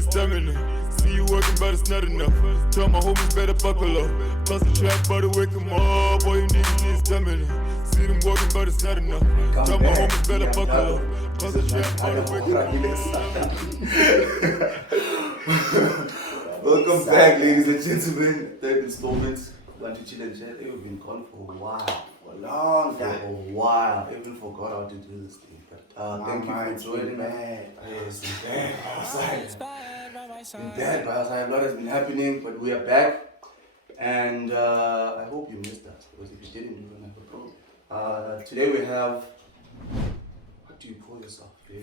need stamina. See you working, but it's not enough. Tell my homies better buckle up. Plus the trap, but wake 'em up. All you niggas need stamina. See them walking, but it's not enough. Tell my homies better buckle up. Plus the trap, but wake 'em up. Welcome back, ladies and gentlemen. Third installment. Bantu chill and chat. We've been gone for a while, for a long time. For a while. I even forgot how to do this thing. But thank you for joining me. Yes, we're back outside. We're back outside. A lot has been happening, but we are back. And I hope you missed us, because if you didn't, you're gonna have a problem. Today we have. What do you call yourself? I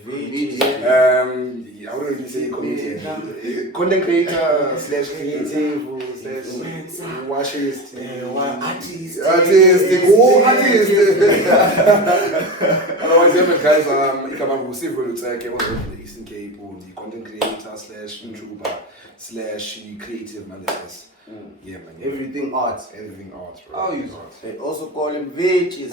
wouldn't really say comedian. Content creator / creative / watchist. Artist. Otherwise, guys, Siviwe Lutseke, the Eastern Cape, the content creator / YouTuber / creative man. Yeah, man. Everything art. Everything art, bro. How you art? They also call him Veggies.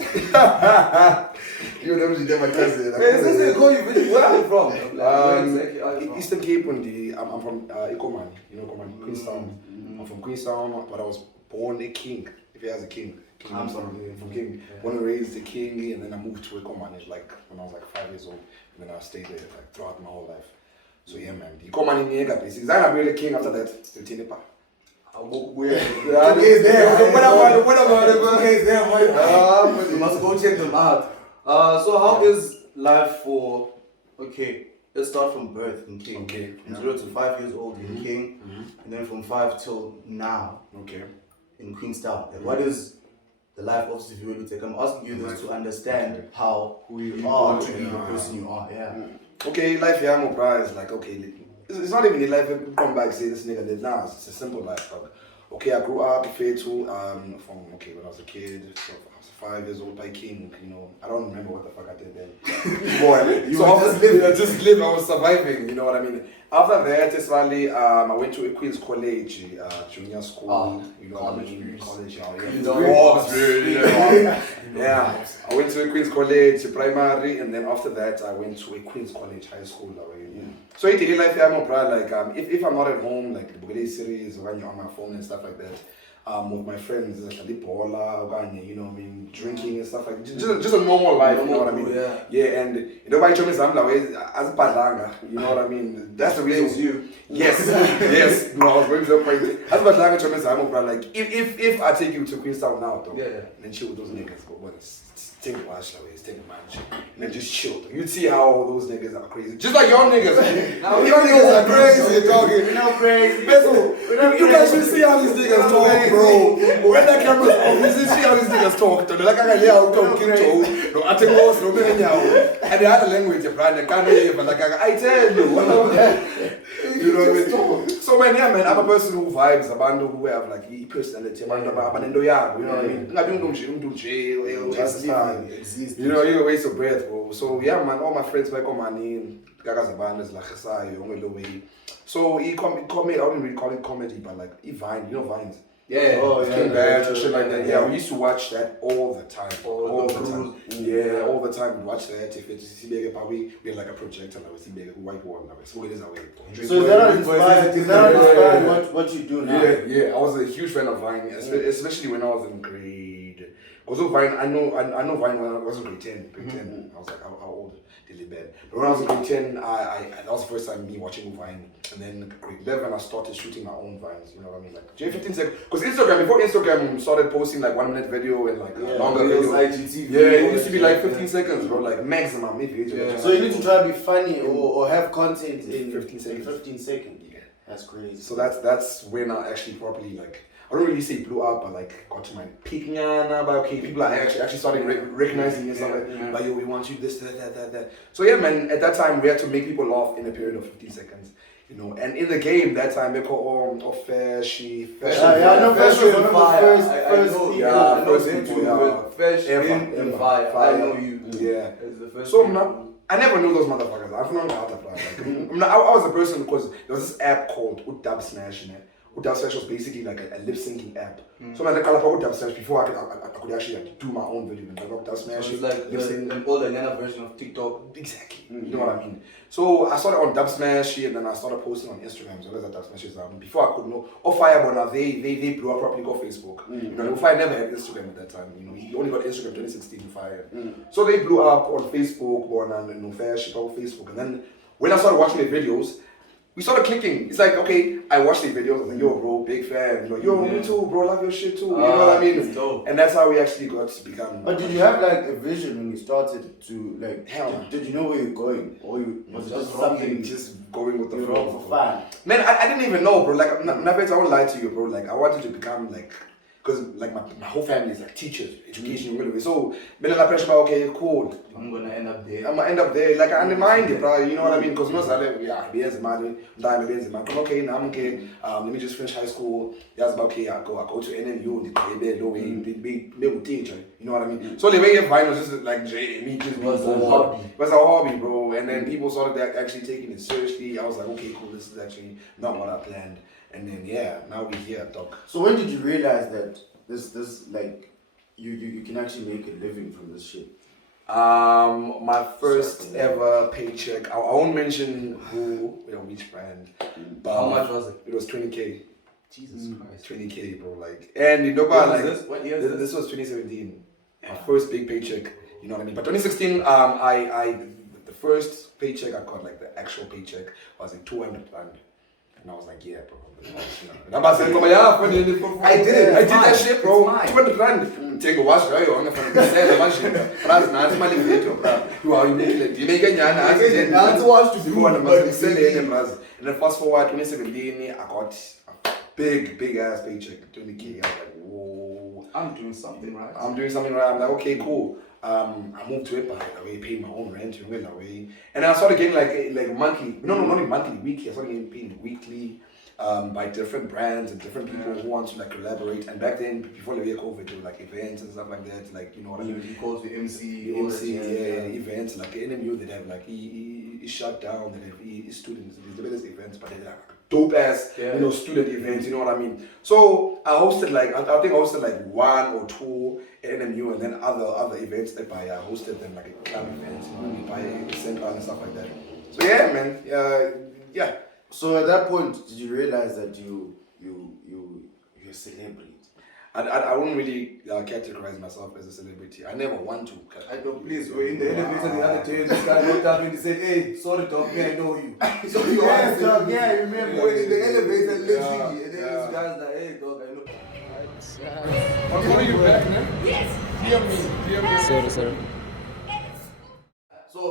You never did my cousin. They call you Veggies. Where are you from? Eastern Cape, I'm from Ikoman. You know Ikoman, Queenstown. I'm from Queenstown, but I was born a king. If he has a king. I'm from King. Born and raised a king, and then I moved to Ikoman like when I was like 5 years old. And then I stayed there like throughout my whole life. So yeah, man. Ikoman in Niega, basically. I'm really a king after that. What about it? You must go check them out. So how is life for? Okay, let's start from birth in King. Okay. From 0 to 5 years old in King, and then from 5 till now. Okay. In Queenstown. Like, what is the life of Siviwe Lutseke? I'm asking you this to understand who you are to be the person you are. Yeah. Okay, life here, I'm surprised. Like, okay, it's not even the life you come back say this nigga live now. It's a simple life. Okay, I grew up fair to when I was a kid, so I was 5 years old by King, you know. I don't remember what the fuck I did then. Boy, I just lived, I was surviving, you know what I mean? After that, especially, I went to a Queen's College, junior school, you know what I mean? College, yeah. I went to a Queen's College, primary, and then after that, I went to a Queen's College high school. So in daily life, I'm proud. Like, if I'm not at home, like the Bugale series, when you're on my phone and stuff like that, with my friends, you know what I mean, drinking and stuff like that. Just a normal life, you know what I mean? Yeah, and you know why as a Padlanga, you know what I mean? That's the reason you. Yes, yes. No, I was going to the point. As a Padlanga, I'm proud. Like, if I take you to Queenstown now, though, then chill with those niggas, but take a watch away, take a match, and then just chill. You'd see how those niggas are crazy. Just like your niggas. Your niggas are crazy, talking. We're not crazy. You guys should see how these niggas talk, bro. When the camera's off, you should see how these niggas talk. They're like, I can't talk, and they had a language, Brian. I can't hear, but like, I tell you. You know what I mean? So, man, yeah, man, I'm a person who vibes, a band who have like personality, you know what I mean? You know, you're a waste of breath, bro. So yeah, man, all my friends back on my name, Gaga's a band is like way. So he comedy, I wouldn't really call it comedy, but like he Vine, you know Vines. Yeah. And shit like that. Yeah, we used to watch that all the time. All the time. Yeah, all the time we watch that. If it's Sibege we had like a projector like Sibege whiteboard like so it is away. So that inspired what you do now? Yeah. I was a huge fan of Vine, especially when I was in grade. Because Vine, I know Vine when I was in grade 10. I was like, how old? Really bad. But when I was in grade 10, that was the first time me watching Vine. And then grade 11, I started shooting my own Vines. You know what I mean? Like 15 seconds. Because before Instagram started posting like 1 minute video and like longer video. IGTV. Yeah, it used to be like 15 seconds, bro. Like maximum, maybe. Yeah. So you need to try to be funny or have content in 15 seconds. Yeah. That's crazy. So that's when I actually properly like. I don't really say blew up, but like got to my peak now. But okay, people are actually starting recognizing me and stuff like, yo, we want you this, that. So yeah, man. At that time, we had to make people laugh in a period of 15 seconds. You know, and in the game that time they call Fashion. I know Fashion was one of the first Fire. I know you. Yeah. So I never knew those motherfuckers. I'm from Like, I was a person because there was this app called Dub Smash, Dubsmash was basically like a lip syncing app. So when I call up Dubsmash before I could actually like, do my own video and Dubsmash. So it's like an older version of TikTok. Exactly. You know what I mean? So I started on Dubsmash and then I started posting on Instagram. So that's Dubsmash is before I could know. Fireball they blew up properly got Facebook. You know, Fire never had Instagram at that time. You know, he only got Instagram 2016 Fire. So they blew up on Facebook on Fair shit on Facebook. And then when I started watching the videos, we started clicking. It's like, okay, I watched the videos. I was like, yo, bro, big fan. You know, yo, me too, bro, love your shit too. You know what I mean? And that's how we actually got to become. But did you have like a vision when you started to like? Hell, did you know where you're going, or was it just something just going with the flow for fun? Man, I didn't even know, bro. Like, I won't lie to you, bro. Like, I wanted to become like. Because like my whole family is like teachers, education, really. So, okay, cool. I'm gonna end up there. I'm gonna end up there. Like I undermined it, bro. You know what I mean? Because most of them, yeah, okay, now I'm okay. Let me just finish high school. Yes, okay, I go to NMU. Be teacher. You know what I mean? So the way you find was just like me just was a hobby. It was a hobby, bro. And then people started actually taking it seriously. I was like, okay, cool. This is actually not what I planned. And then yeah, now we're here, doc. So when did you realize that this like you can actually make a living from this shit? My first ever paycheck. I won't mention which brand. But how much was it? It was 20K. Jesus Christ. 20K, bro. Like, and you know about like this? What year is this was 2017. My first big paycheck. You know what I mean? But 2016, the first paycheck I got, like the actual paycheck, was like 200 rand. And I was like, yeah, bro. I did that shit, bro. 200 rand. Take a wash, right? You're on the phone. That's not my video, bro. You are unique. You make a yana. That's watch to do. And then fast forward 2017, I got a big ass paycheck, 20K. I was like, whoa. I'm doing something right. I'm like, okay, cool. I moved to it by the way, paid my own rent, you know, way. And then I started getting like monthly, not even monthly, weekly. I started getting paid weekly by different brands and different people who want to like collaborate. And back then, before the year COVID, there were like events and stuff like that, like, you know what I mean? You called the MC, events, like the NMU, they'd have like, he shut down, they'd have students, the biggest events, but they'd have dope ass, you know, student events, you know what I mean? So I hosted like, I think I hosted like 1 or 2 NMU and then other events that I hosted them like a club events, you know what I mean, by Zangqa and stuff like that. So yeah, man, yeah. So at that point, did you realize that you're a celebrity? I wouldn't really categorize myself as a celebrity. I never want to. I don't, please, we're in the elevator the other day, this guy looked up and he said, hey, sorry dog, yeah, I know you. So you yes, dog, yeah, I remember. We're in the elevator, literally, and then this guy's like, hey dog, I know. I'm calling you back, man. Yes. DM me. Sorry. So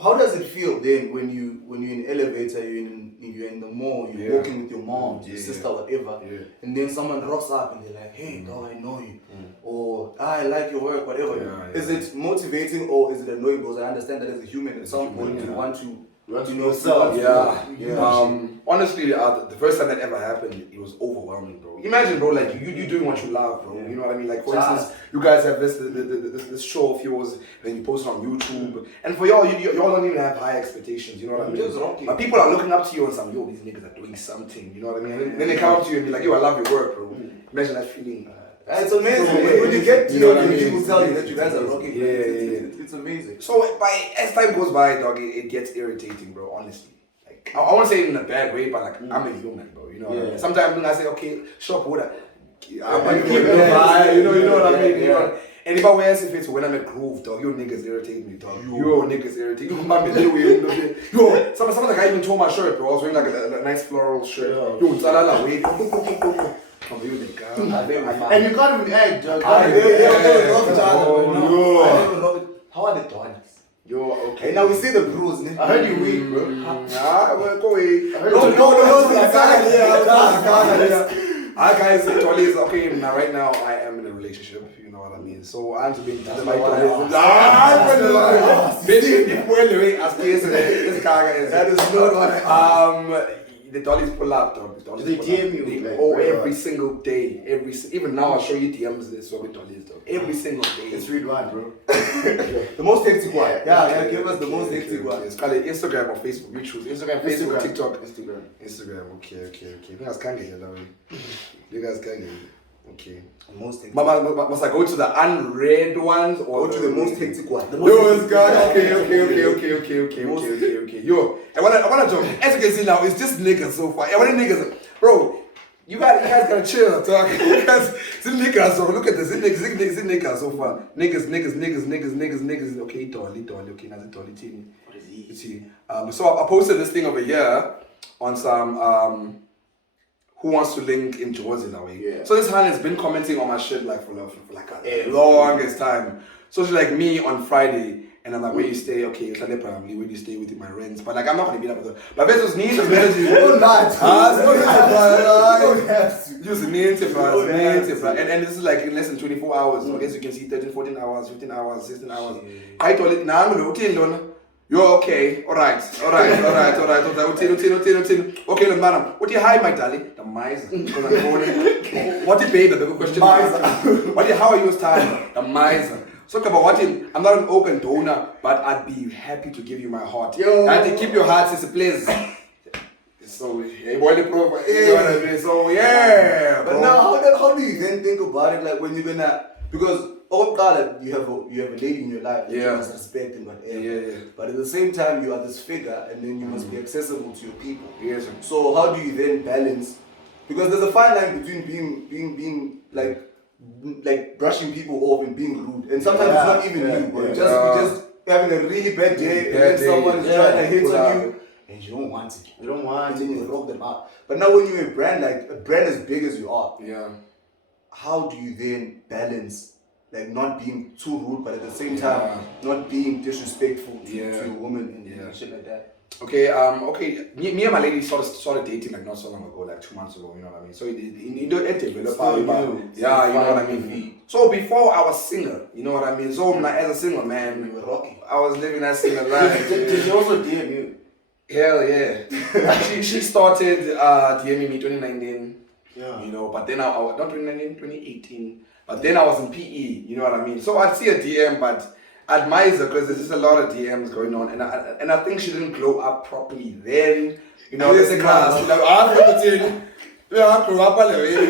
how does it feel then when you're in the elevator, you're in the mall, you're walking with your mom, your sister, whatever, and then someone rocks up and they're like, hey dog, I know you, or I like your work, whatever. Is it motivating or is it annoying? Because I understand that as a human, at some point you want to know yourself. Honestly, the first time that ever happened, it was overwhelming, bro. Imagine, bro, like you doing what you love, bro. You know what I mean? Like, for instance, you guys have this show of yours, then you post it on YouTube, and for y'all, y'all don't even have high expectations. You know what I mean? But people are looking up to you and saying, yo, these niggas are doing something. You know what I mean? And then they come up to you and be like, yo, I love your work, bro. Imagine that feeling. It's amazing. When you get to know people tell you that you guys are rocking. It's amazing. So as time goes by, dog, it gets irritating, bro. Honestly, like I won't say it in a bad way, but like I'm a human, bro. You know what I mean? Sometimes when I say, okay, shop water, I'm like, you know what I mean? You know? And if I wear if when I'm at Groove, dog, your niggas irritate me, dog. Your niggas irritate me. Yo, sometimes like I even tore my shirt, bro. I was wearing like a nice floral shirt. Yo, Zalala, wait. And you can't even act, dog. How are the dollars? Yo, okay. And now we see the bruise. I heard you weak, bro. Well, go away. Hi guys, Tolly's okay. Now, right now, I am in a relationship. You know what I mean. So I'm to be. This the dollies pull up, dog. The dollies They pull DM up. you, They- like, oh, where every are- single day. Even now, I'll show you DMs. This with dollies, dog. Every single day. Let's read one, bro. The most hectic one. Yeah, give us the most hectic one. It's called Instagram or Facebook. You choose Instagram, Facebook, Instagram. TikTok. Instagram. Okay. You guys can't get it that way. You guys can't get it. Okay. The most hectic. Must I go to the unread ones or Go to the most hectic one. The most Yo, hectic it's God. one. Okay. Yo, I wanna joke. As you can see now, it's just niggas so far. I want niggas, bro. You guys gotta chill, talk. Because it's niggas. So look at this. It's niggas so far. Niggas. Okay, dolly. Okay, now it's dolly team. What is he? You see. So I posted this thing over here on some who wants to link in Georgia that way. Yeah. So this hand has been commenting on my shit like for like a longest time. So she's like me on Friday, and I'm like, where you stay? Okay, it's like probably where you stay with my rents. But like I'm not gonna be up with her. But this needs to be Don't lie. Don't have to. use and this is like in less than 24 hours. So I guess you can see 13, 14 hours, 15 hours, 16 hours. I told it, nah, I'm gonna you're okay, alright. Okay, madam. What do you hi, my darling? The miser. Because I'm calling. What do you pay the question? Miser. How are you time? The miser. So about what I'm not an open donor, but I'd be happy to give you my heart. Yo. I have to keep your heart as a place. So you know what I mean? So yeah. But bro. now, how do you then think about it? Like when you're gonna, because you have a lady in your life that you must respect and whatever. Yeah. But at the same time, you are this figure, and then you must be accessible to your people. Yes. So how do you then balance? Because there's a fine line between being like brushing people off and being rude, and sometimes it's not even you, but you're just having a really bad day, and then someone is trying to hit on you, and you don't want it. You don't want it, and you rock them out. But now when you're a brand as big as you are, how do you then balance? Like not being too rude, but at the same time not being disrespectful to a woman and shit like that. Okay, me and my lady started dating like not so long ago, like 2 months ago, you know what I mean? So it developed. You know what I mean? So before I was single, you know what I mean? So as a single man, We were rocking. I was living that single life. Did she also DM you? Hell yeah. she started DMing me 2019, you know, but then not 2019, 2018. But then I was in PE, you know what I mean? So I'd see a DM, but I admire her because there's just a lot of DMs going on. And I think she didn't glow up properly then. You know, there's a class. I grew up a little.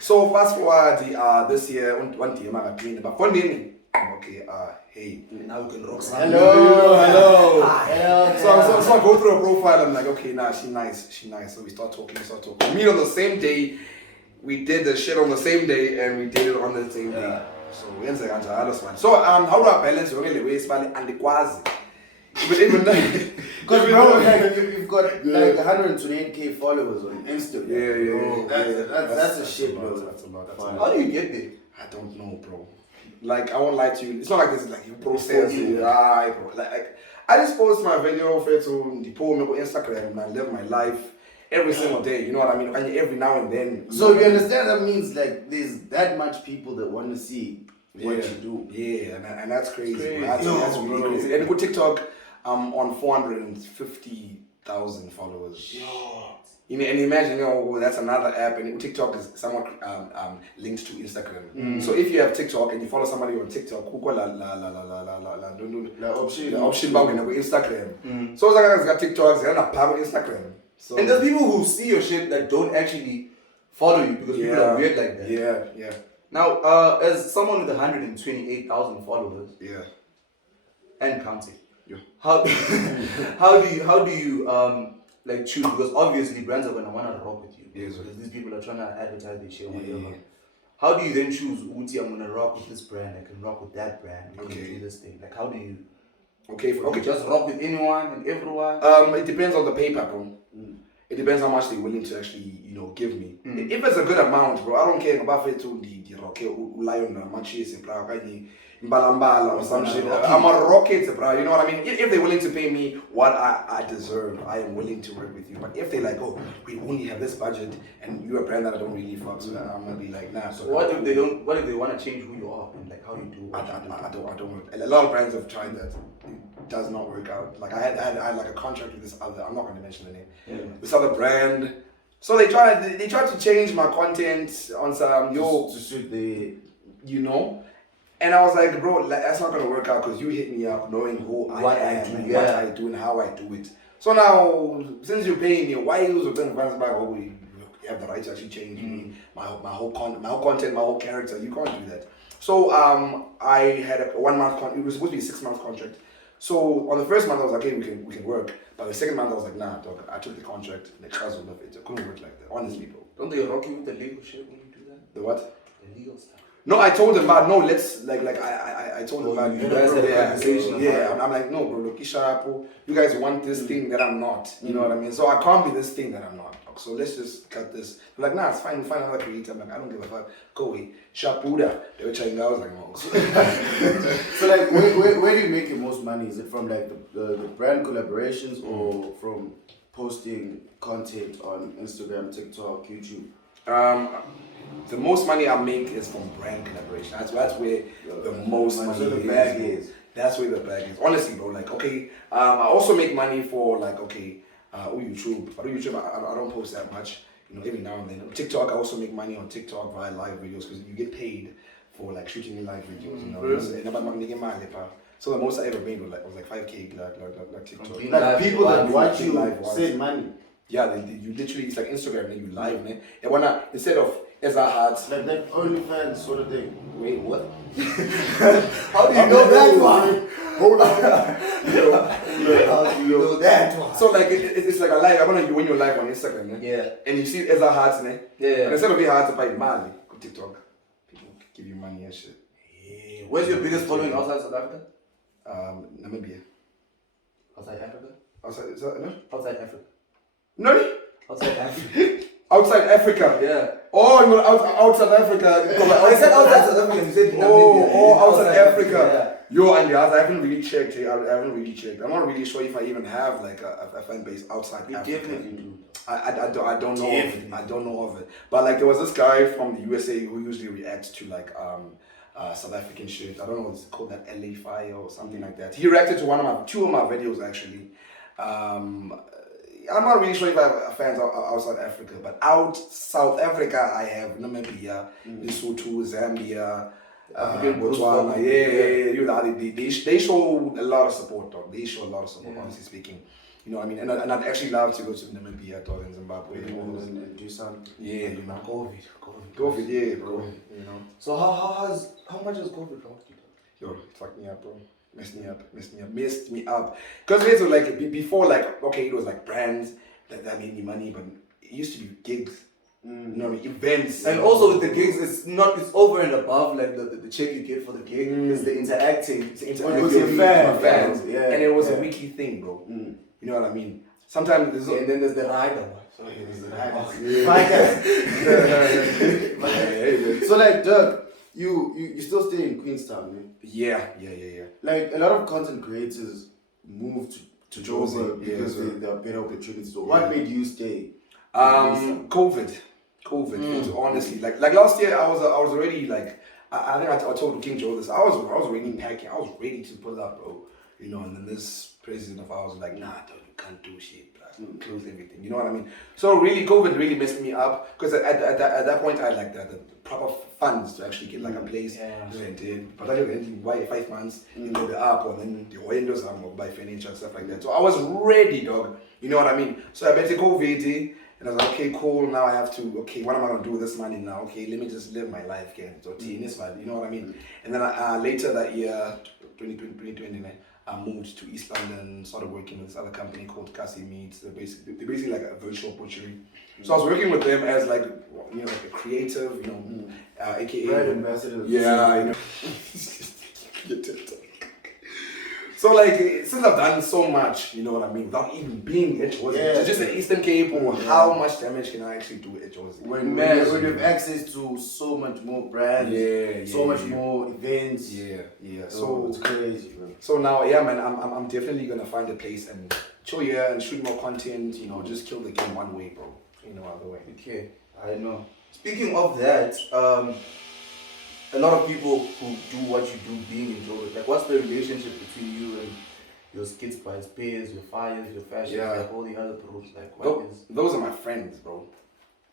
So fast forward this year, one DM I got trained. But one day, okay, hey. Now we can rock some. Hello. So I go through her profile. I'm like, okay, nah, she nice. So we start talking. We meet on the same day. We did the shit on the same day, and we did it on the same day. So we answer one. So how do I balance the way and the quasi? Because bro, like, you've got like 128k followers on Instagram. That's a shit, bro. That's a lot. How do you get there? I don't know, bro. Like I won't lie to you. It's not like this. Like you process it. Bro. Like I just post my video for to the poll on Instagram and I live my life every single day. You know what I mean? And every now and then. So you understand that means like there's that much people that want to see what you do. Yeah, and that's crazy. Crazy. That's really crazy. And go TikTok, I'm on 450,000 followers. You know, and imagine, that's another app, and TikTok is somewhat linked to Instagram. So if you have TikTok and you follow somebody on TikTok, who call option bar on Instagram. So it's got TikToks and a power Instagram. So And there's people who see your shit that don't actually follow you because people are weird like that. Yeah. Now, as someone with 128,000 followers and counting, how do you like choose? Because obviously brands are gonna wanna rock with you. Yes, because these people are trying to advertise their shit or whatever. How do you then choose? Uti, I'm gonna rock with this brand. I can rock with that brand. We can do this thing. Like, how do you? Okay, Just rock with anyone and everyone. It depends on the paper, bro. It depends how much they're willing to actually, give me. If it's a good amount, bro, I don't care about it to the rock lion matches and Mbalambala or some shit. I'm a rocket, bro. You know what I mean? If they're willing to pay me what I deserve, I am willing to work with you. But if they're like, oh, we only have this budget and you're a brand that I don't really fuck with, I'm gonna be like, nah. So what if they don't? What if they want to change who you are and like how you do? I don't. A lot of brands have tried that. does not work out. Like I had like a contract with this other, I'm not going to mention the name, this other brand. So they tried to change my content on some to suit the, you know. And I was like, bro, like, that's not gonna work out because you hit me up knowing who I am and what I do and how I do it. So now, since you're paying me, why you was paying fans back? Oh, you have the right to actually change me, my whole content, my whole character. You can't do that. So I had a 1 month contract. It was supposed to be a 6 month contract. So on the first month I was like, okay, we can work. But the second month I was like, nah, dog. I took the contract. The cars will love it. It couldn't work like that. Honestly, bro. Don't they rock you with the legal shit when you do that? The what? The legal stuff. No, I told him, but no, let's I told him, man, you guys had a conversation. Yeah, I'm like, no, bro, look, Isharapo, you guys want this thing that I'm not. You know what I mean? So I can't be this thing that I'm not. So let's just cut this. They're like, nah, it's fine. We'll find another creator. I'm like, I don't give a fuck. Go away. Shapuda. They were trying. I was like, no. So like, where do you make your most money? Is it from like the brand collaborations or from posting content on Instagram, TikTok, YouTube? The most money I make is from brand collaboration. That's where the most money so the bag is. That's where the bag is. Honestly, bro. Like, okay. I also make money for like, okay, YouTube. But on YouTube, I don't post that much. You know, every now and then. On TikTok, I also make money on TikTok via live videos because you get paid for like shooting in live videos. You know, so the most I ever made was like 5K like TikTok. Like people that watch you save money. Yeah, you literally, it's like Instagram, then you live, man. And when instead of as I had like that OnlyFans sort of thing. Wait, what? How do you know that one? Hold on. How do you know that one? So like it's like a live. I want to when you're live on Instagram, man. Yeah. And you see as I had, man. Yeah. And instead of being hard to buy money, go TikTok. People give you money and shit. Yeah. Where's your biggest following outside South Africa? Namibia. Outside Africa? Outside, is that, no? Outside Africa. No? Outside Africa. Outside Africa. Yeah. Oh, you outside Africa. I said outside South Africa. You said Namibia. Outside Africa. Yeah. Yo, and I haven't really checked. I haven't really checked. I'm not really sure if I even have like a fan base outside Africa. Definitely do. I don't know of it. I don't know of it. But like there was this guy from the USA who usually reacts to like South African shit. I don't know what's called, that LA Fire or something like that. He reacted to two of my videos actually. I'm not really sure if I have fans outside Africa, but out South Africa I have Namibia, Lesotho, Zambia, Botswana. They show a lot of support, dog. They show a lot of support, honestly speaking. You know what I mean? And I'd actually love to go to Namibia, dog, and Zimbabwe. And do something. Yeah, you know. COVID, yeah, bro. You know. So how much has COVID helped you? Yo, it fucked me up, bro. Messed me up. Because basically, like, before, like, okay, it was like brands that made me money, but it used to be gigs. You know what I mean? Events. And also with the gigs, it's over and above like the check you get for the gig. It's the interacting. It's interacting with your fans. Yeah. And it was a weekly thing, bro. You know what I mean? Sometimes there's and then there's the rider one. So like, Doug, you still stay in Queenstown, man? Yeah. Like a lot of content creators move to Joburg because there are better opportunities. So what made you stay? COVID. Honestly, like last year, I was already like, I think I told King Joe this. I was already packing. I was ready to pull up, bro. You know, and then this president of ours was like, nah, dude, you can't do shit, bro. Close everything. You know what I mean? So really, COVID really messed me up because at that point I had like the proper funds to actually get like a place rented. But I didn't rent in 5 months, you know, the app, and then the windows, I'm gonna buy furniture and stuff like that. So I was ready, dog. You know what I mean? So I better COVID. And I was like, okay, cool, now I have to, what am I going to do with this money now? Okay, let me just live my life again. So, you know what I mean? And then later that year, 2020, I moved to East London, started working with this other company called Kasi Meats. They're basically like a virtual butchery. So I was working with them as like, you know, like a creative, you know, aka... Brand ambassador. Yeah, you know. So like, since I've done so much, you know what I mean, without even being at Xhotoonz, just an Eastern Cape, or how much damage can I actually do at Xhotoonz? When you have access to so much more brands, so much more events. So it's crazy, bro. So now, man, I'm definitely gonna find a place and chill here and shoot more content. You know, just kill the game one way, bro. You know, other way. Okay, I know. Speaking of that, a lot of people who do what you do being in Joburg, like what's the relationship between you and your skits by Sphe, your fires, your fashion, Yeah. like all the other groups. Like, what is? Those are my friends, bro.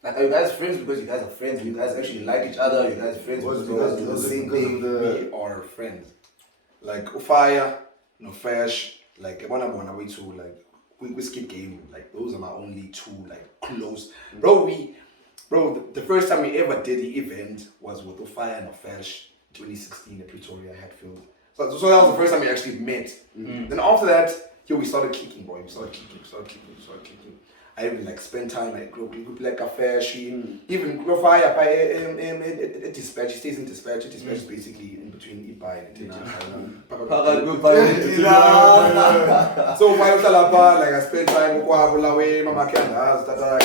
Like, are you guys friends because you guys are friends? You guys actually like each other? You guys friends because you guys do the same thing? We are friends. Like Ufaya, no Fash, like Bona we two, like we skit game. Like those are my only two like close. Bro, the first time we ever did the event was with Ufaya and Fash, 2016 at Pretoria Hatfield. So that was the first time we actually met. Then after that, we started kicking, boy. We started kicking. I even like spend time at group like a fair even grow fire by dispatch. He stays in dispatch. Dispatch is basically in between Ibai and So like I spend time with Mama Kandas, Tata,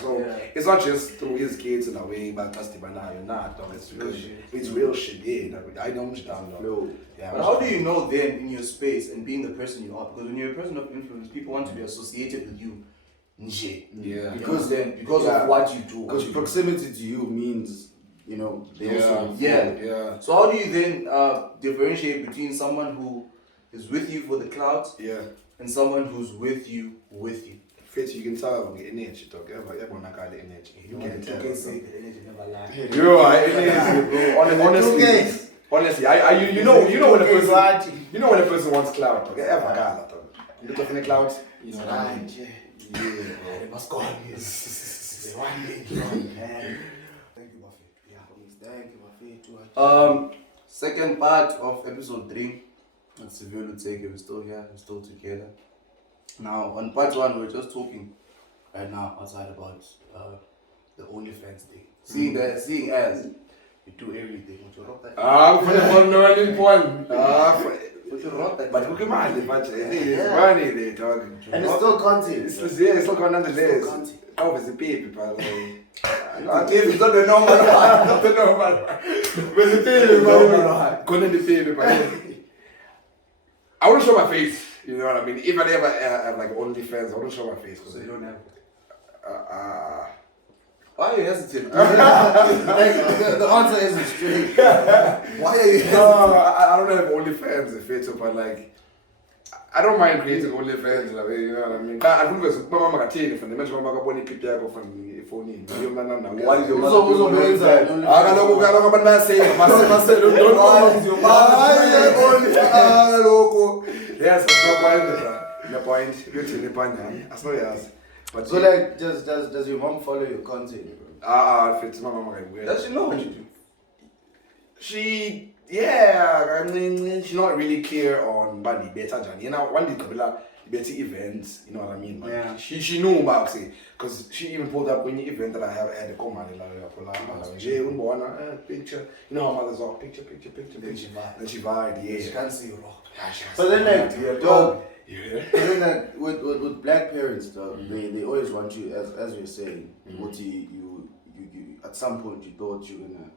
so it's not just through his kids in a way, but just it's real shit. Yeah, I know down. Yeah, but how do you know then in your space and being the person you are? Because when you're a person of influence, people want to be associated with you. Yeah. Because of what you do. Because proximity to you means, they also. Yeah. So how do you then differentiate between someone who is with you for the clout and someone who's with you? Fit, you can tell I'm getting energy, dog. Everyone got the energy. You can tell. You can say that energy never lies. Yo, energy, bro. Honestly, you know when a person wants clout, dog. Ever got dog. You look in the clout, you know what I mean? Yeah, bro. They must go on this. They want me. Thank you, Buffy. Yeah, thank you, Buffy. Second part of episode 3. That's Siviwe Lutseke. We're still here. We're still together. Now, on part 1, we're just talking right now outside about the OnlyFans thing. Seeing as you do everything. Would you rock that? For the no any point. Would you rock that? But look at my it's money there, dog. And it's still content. It's still going nonetheless. Oh, it's a baby, by the way. It's not the normal one. Not the normal one. It's a baby, by the way. Going to the baby, by the way. I want to show my face. You know what I mean? If I ever have like OnlyFans, I want to show my face. So you don't have. Why are you hesitant? The answer isn't straight. Why are you hesitant? No, I don't have OnlyFans if it's but like I don't mind creating OnlyFans, like, you know what I mean? I don't know my mama got taken from the mention mama got one clip there from the phone in. What is your mother inside? I don't know what I'm saying. What is your mother? Yes, no point. You're telling the pan. That's not yours. But So like, does your mom follow your content, bro? If it's my mama like weird. Does she know what you do? I mean, she's not really clear on but the better journey. You know, one day the better events, you know what I mean? Yeah. She knew about it because she even pulled up when the event that I have had a command picture. You know how mothers are picture. Then she vibe. Then she vibe, yeah. She can't see you rock. But then like, dog, Yeah. but then like with black parents, dog, they always want you, as you're saying, what you at some point you thought you were gonna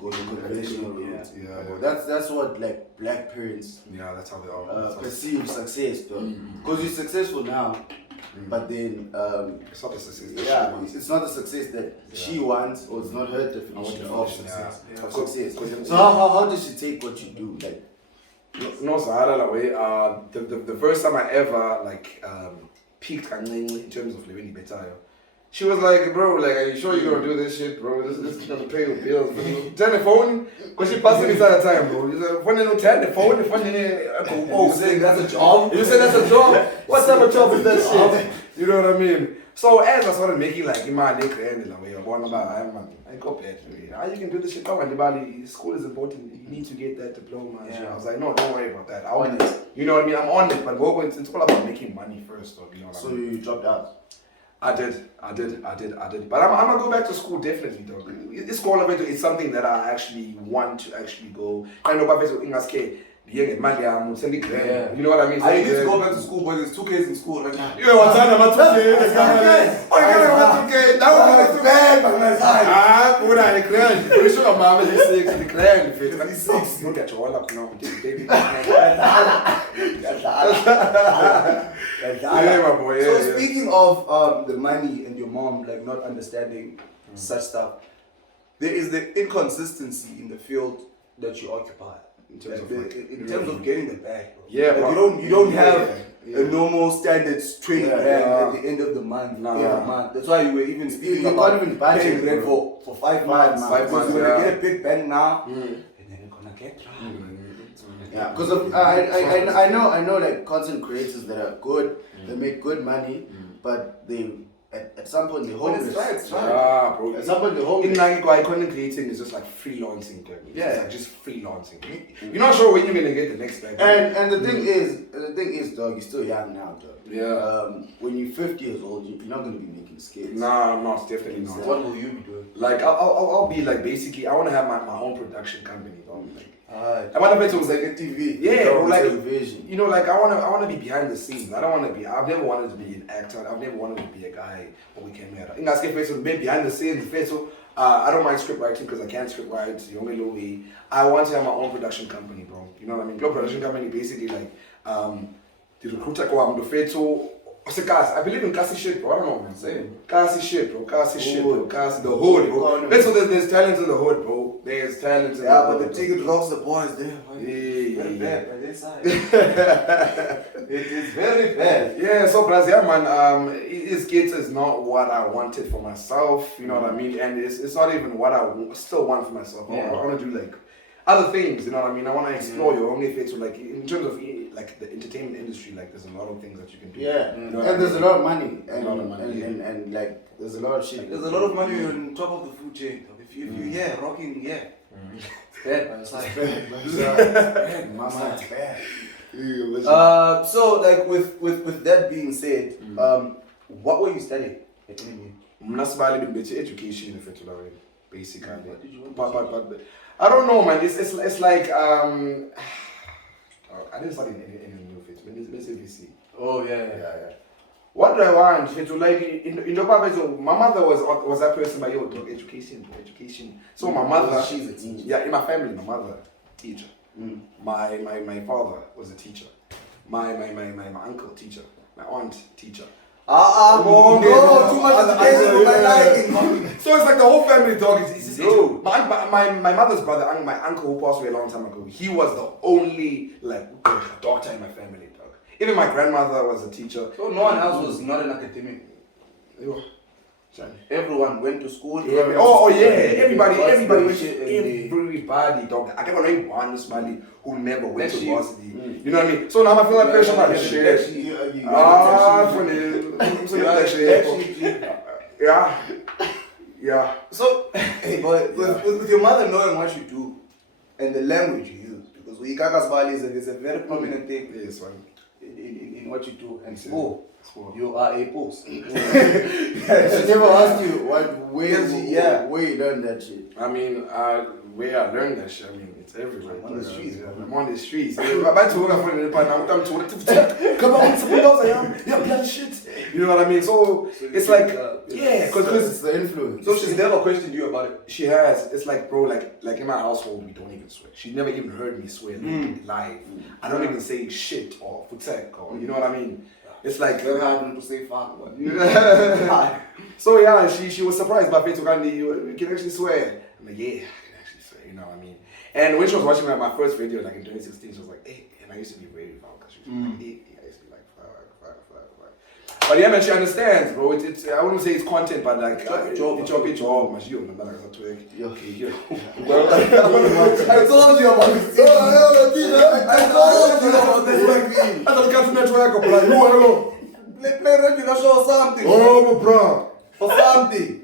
go the conventional route. Yeah. But that's what like black parents That's how they are. perceive success, dog. Because you're successful now, but then It's not a success. it's not the success that she wants, or it's not her definition of success. Yeah. Of success. Because- So how does she take what you do? Like, No, Sahara la way. The first time I ever like peaked in terms of living better. She was like, bro, like, are you sure you're gonna do this shit, bro? This is gonna pay your bills. Turn the phone, cause she passed me at the time, bro. You said, when you turn the phone, Saying that's a job? You said that's a job? What type of job is that shit? You know what I mean? So as I started making like in my neck end la way, I go bad. You can do this shit. Bali, school is important. You need to get that diploma. Yeah. I was like, no, don't worry about that. I want it. You know what I mean? I'm on it, but it's all about making money first, though. You know what so I mean? you dropped out. I did. But I'm gonna go back to school definitely, though. This school is something that I actually want to actually go. I know, but you know what I mean? I need to go back to school, but there's 2 kids in school right now. You know what's I'm 2K. Oh, you know 2K. That was bad. What I crash. Pretty sure my mom is 6. The crash. He's 6. Look at you all up now, baby. Yeah, my boy. So speaking of the money and your mom like not understanding such stuff, there is the inconsistency in the field that you occupy. in terms of like, in terms of getting the bag. Bro. Yeah, like bro. you don't have Yeah. a normal standard 20 Yeah, grand yeah. at the end of the month. Nah. Every month. That's why you were even speaking You about can't even budget, paying rent bro. for 5 months. 5 months, You're gonna yeah. get a big bang now, Mm. and then you're gonna get drunk. Yeah, because I know like content creators that are good, they make good money, but they at some point they're But homeless. it's right. Yeah, bro. At some point they're In homeless. like content creating is just like freelancing, dude. It's Yeah. like just freelancing. You're not sure when you're gonna get the next bag. And the thing is, dog, you're still young now, dog. Yeah. When you're 50 years old, you're not gonna be making skits. Nah, I'm not. Definitely not. What will you be doing? Like I'll be like basically I want to have my own production company. Like, Alright. I want to bet it was Like like a TV. Yeah, bro, like- television. you know, like I wanna be behind the scenes. I don't wanna be. I've never wanted to be an actor. I've never wanted to be a guy when we came here. I think I skip to be behind the scenes. I don't mind script writing because I can script write. The only way I want to have my own production company, bro. You know what I mean? Your production company basically like the recruiter go am the I believe in classy shit, bro. I don't know what I'm saying. Classy shit, bro. Classy shit, bro. Classy the hood, bro. There's talent in the hood, bro. There's talent in the Yeah, hood. but the ticket lost the boys there. Yeah. Very bad by this side. It is very bad. Yeah, so Brazil, man, this skit is not what I wanted for myself, you know what I mean? And it's not even what I still want for myself. Yeah. I want to do like other things, you know what I mean? I want to explore your own effects, so like in terms of like the entertainment industry, like there's a lot of things that you can do. Yeah, You know what I and there's a mean? lot of money, A lot of money, yeah. and like there's a lot of shit. There's a lot of money on top of the food chain. If you yeah, rocking, yeah. It's bad by your side. Mama, it's bad. So like with that being said, what were you studying at NMU? Municipality better education if it's basically. What did you want to But I don't know, man. It's like I didn't study any new fit. Let's say VC. Oh yeah. Yeah. What do I want? To like in the Bible, my mother was that person by your dog education. So my mother, She's a teacher. Yeah, in my family, my mother teacher. Mm. My father was a teacher. My uncle teacher. My aunt teacher. No, too much education for my liking. So it's like the whole family dog is No. my mother's brother, my uncle who passed away a long time ago, he was the only like doctor in my family, dog. Even my grandmother was a teacher. So no one else was not an academic. Everyone went to school. Everybody Got went shit and to everybody, dog. I can't name one somebody who never went to That's you. varsity. You know what I mean? So now I feel like pressure about this shit. Yeah. So, hey, but with your mother knowing what you do and the language you use, because Uikakas Bali is a very prominent thing Yes, one. in what you do and Yes, school. School. You are a post. She never asked you where you learned that shit. I mean, where I learned that shit, I mean, it's everywhere. I'm on the streets, Yeah, bro. I'm on the streets. I'm about to work on the part now. I'm to come on, some dollars I am. Yeah, blood shit. You know what I mean? So it's like, yeah, because It's the influence. So she's never questioned you about it. she has. It's like, bro, like in my household, we don't even swear. She never even heard me swear live. I don't even say shit or futek or you know what I mean. It's like Very hard to say fuck, but so yeah, she was surprised by Peter Gandhi. You can actually swear. I'm like, yeah, I can actually swear. You know what I mean? And when she was watching my first video, like in 2016, she was like, hey, and I used to be very vulgar. She was like, hey, I used to be like, fuck. But yeah, man, she understands, bro. It's I wouldn't say it's content, but like, it's your man. You know, like that's okay. Yo. I told you about this. I told you about this. I don't got to network, but like, no. Play regular show something. Oh, bro. For something.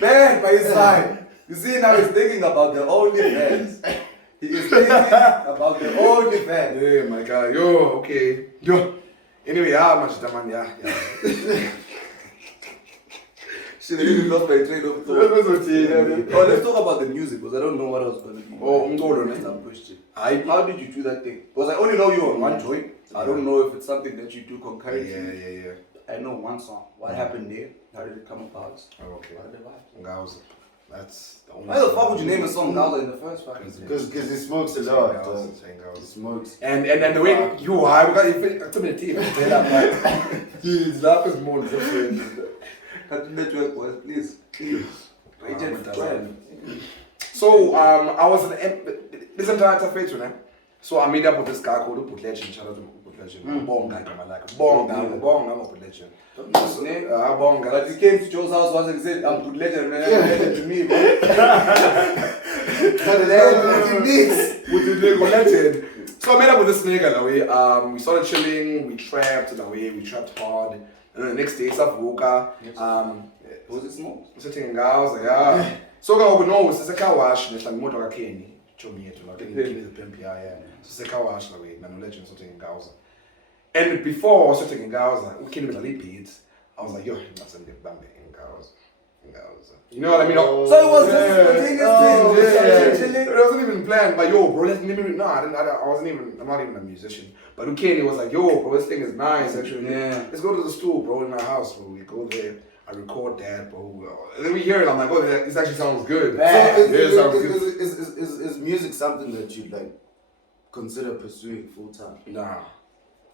Bad by his side. You see now he's thinking about the OnlyFans. He is thinking about the OnlyFans. Yeah, my guy. Yo, okay. Yo. Anyway, much the man, yeah. Shit, I really lost my train of thought. Oh, let's talk about the music because I don't know what I was going to be. Oh, Ngolo, Next ne? up question. How did you do that thing? Because I only know you on one joint. I don't know if it's something that you do concurrently. Yeah. I know one song. What happened there? How did it come about? Oh, okay. What did it vibe? Ngauza. That's the only Why the fuck would you name a song Gaza in the first fucking place? Because he smokes a lot. He Ngauza. smokes. And the way I got you to me team. Jeez, that is more different. Cut the network, boys, please. Rated 12. So I was Listen to Athii, man. So I made up with this guy called Uput Legend. Shout out to Uput Legend. Bonga, come like Bonga, Uput Legend. Bonga. But he came to Joe's house once and he said, I'm good legend, man. I'm legend to me, man. With the Lego legend. So I made up with this nigga that way. We started chilling, we trapped that way, we trapped hard. And then the next day, Savuka. Was it small? Sitting in Gaza, yeah. So I know it's a car wash, and it's like motor Kenny. Chomi to like the pimp, yeah. So it's a car wash that way, man. Legend sitting in Gaza. And before I was sitting in Gaza, we came with a lipid. I was like, yo, that's a bit bambi in Gaza. You know what I mean? So it was just spontaneous thing. It wasn't even planned, but yo, bro, let me no, I'm not even a musician. But Ukeni was like, yo, bro, this thing is nice, actually. Yeah. Let's go to the stool, bro, in my house, bro. We go there, I record that, bro. And then we hear it, I'm like, oh, this actually sounds good. Is music something that you'd like consider pursuing full time? Nah,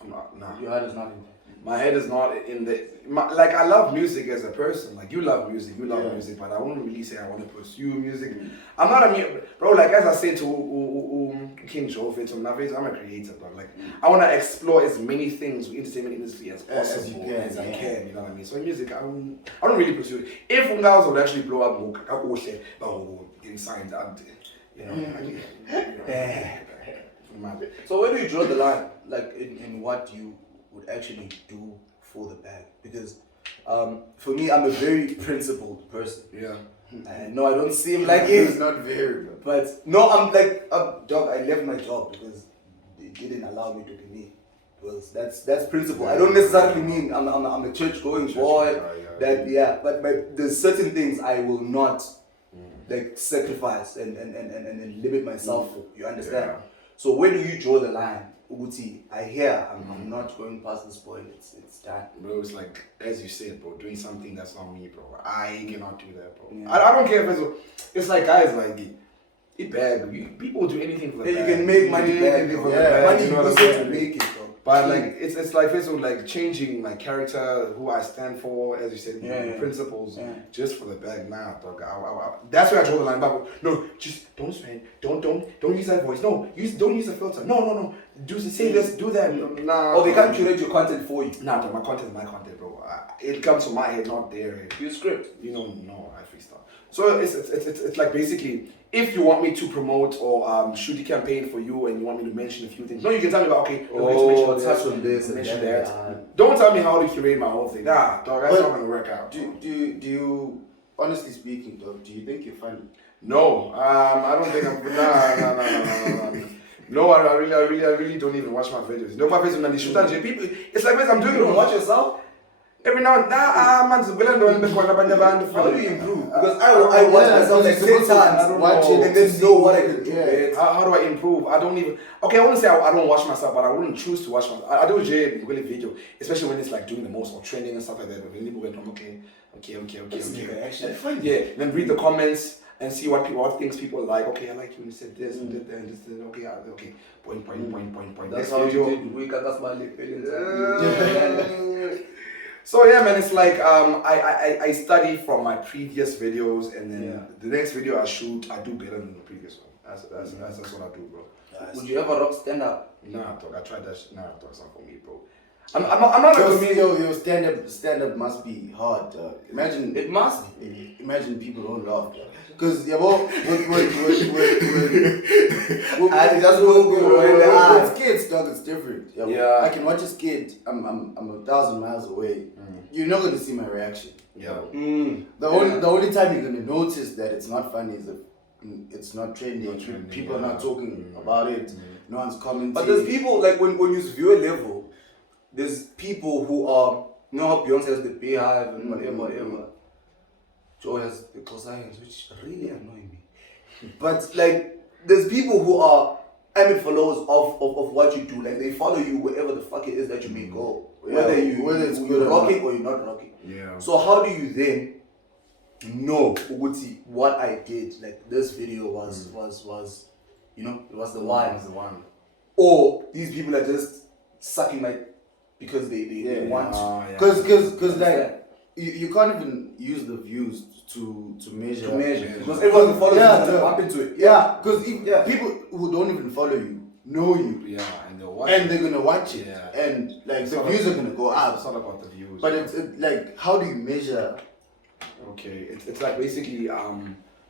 I'm not, nah. Your head is not in there. My head is not in the like. I love music as a person. Like you love music, music, but I wouldn't really say I want to pursue music. I'm not a bro. Like as I said to King Joe, I'm a creator, but like I want to explore as many things with entertainment industry as possible as I can. You know what I mean? So music, I don't really pursue it. If Ungaos would actually blow up more, getting signed, you know. So where do you draw the line, like in what you would actually do for the bag? Because for me, I'm a very principled person. Yeah. No, I don't seem like it. It's not very, But no, I'm like, dog, I left my job because they didn't allow me to be me. Because that's principle. I don't necessarily mean I'm a church going boy. But there's certain things I will not like sacrifice and limit myself for. You understand? Yeah. So where do you draw the line? Uguti, I hear I'm not going past this point. It's done. Bro, it's like, as you said, bro, doing something that's not me, bro. I cannot do that, bro. Yeah. I don't care if it's like guys like it bad. People do anything for the Yeah, bag. you can make money back. Anything for the bag, Money you know you what I'm use it saying? to make it, bro. But like it's like first of all, like changing my character, who I stand for, as you said, principles, just for the bag. Nah, dog. That's where I draw the line. But no, just don't spend. Don't use that voice. No, don't use a filter. No. Say this, do that. Nah. Or they can't curate your content for you. Nah, dog, my content is my content, bro. It comes from my head, not their head. You script. You know, no, I freestyle. So it's like basically, if you want me to promote or shoot a campaign for you and you want me to mention a few things, no, you can tell me about, okay, touch on this and mention that. that. Don't tell me how to curate my whole thing. Nah, dog, that's not gonna work out. Do you, honestly speaking, dog, do you think you're funny? No, I don't think I'm. Nah. No, I really don't even watch my videos. No, my videos when they shoot at people. It's like I'm doing it. You don't watch yourself? Every now and then, how do you improve? Because I watch myself like 10 times, watch it and then know what I can do. How do I improve? I don't even. Okay, I wouldn't say I don't watch myself, but I wouldn't choose to watch myself. I do really video, especially when it's like doing the most or trending and stuff like that. When people get okay. Actually, yeah. Then read the comments and see what things people like. Okay, I like you when you said this and did that and this. Okay. Point. That's how you did. We can that's my lip. So yeah, man, it's like I study from my previous videos, and then the next video I shoot, I do better than the previous one. That's what I do, bro. Would you ever rock stand up? Nah, dog, I tried that. Nah, dog, it's not for me, bro. I'm not a comedian. Your stand up must be hard. Imagine it must be. Imagine people don't laugh. Because with kids, dog, it's different. Yeah. I can watch a skit. I'm 1,000 miles away. You're not gonna see my reaction. Yeah. The only time you're gonna notice that it's not funny is if it's not trending. People are not talking about it. No one's commenting. But there's people like when you view a level, there's people who are, you know how Beyonce has the Beehive and whatever. Joe has the cosines, which really annoy me. But like, there's people who are avid followers of what you do. Like they follow you wherever the fuck it is that you may go, whether you're rocking or you're not rocking. Yeah. So how do you then know Uguti, what I did? Like this video was you know, it was the one. It was the one. Or these people are just sucking like because they want to. Because like you can't even use the views to measure. Because everyone follows Yeah, you up into it. Yeah, because people who don't even follow you know you. Yeah, and they'll watch And they're gonna watch it. Yeah. And like the views are gonna go up. It's not about the views. But it's like, how do you measure? Okay, it's like basically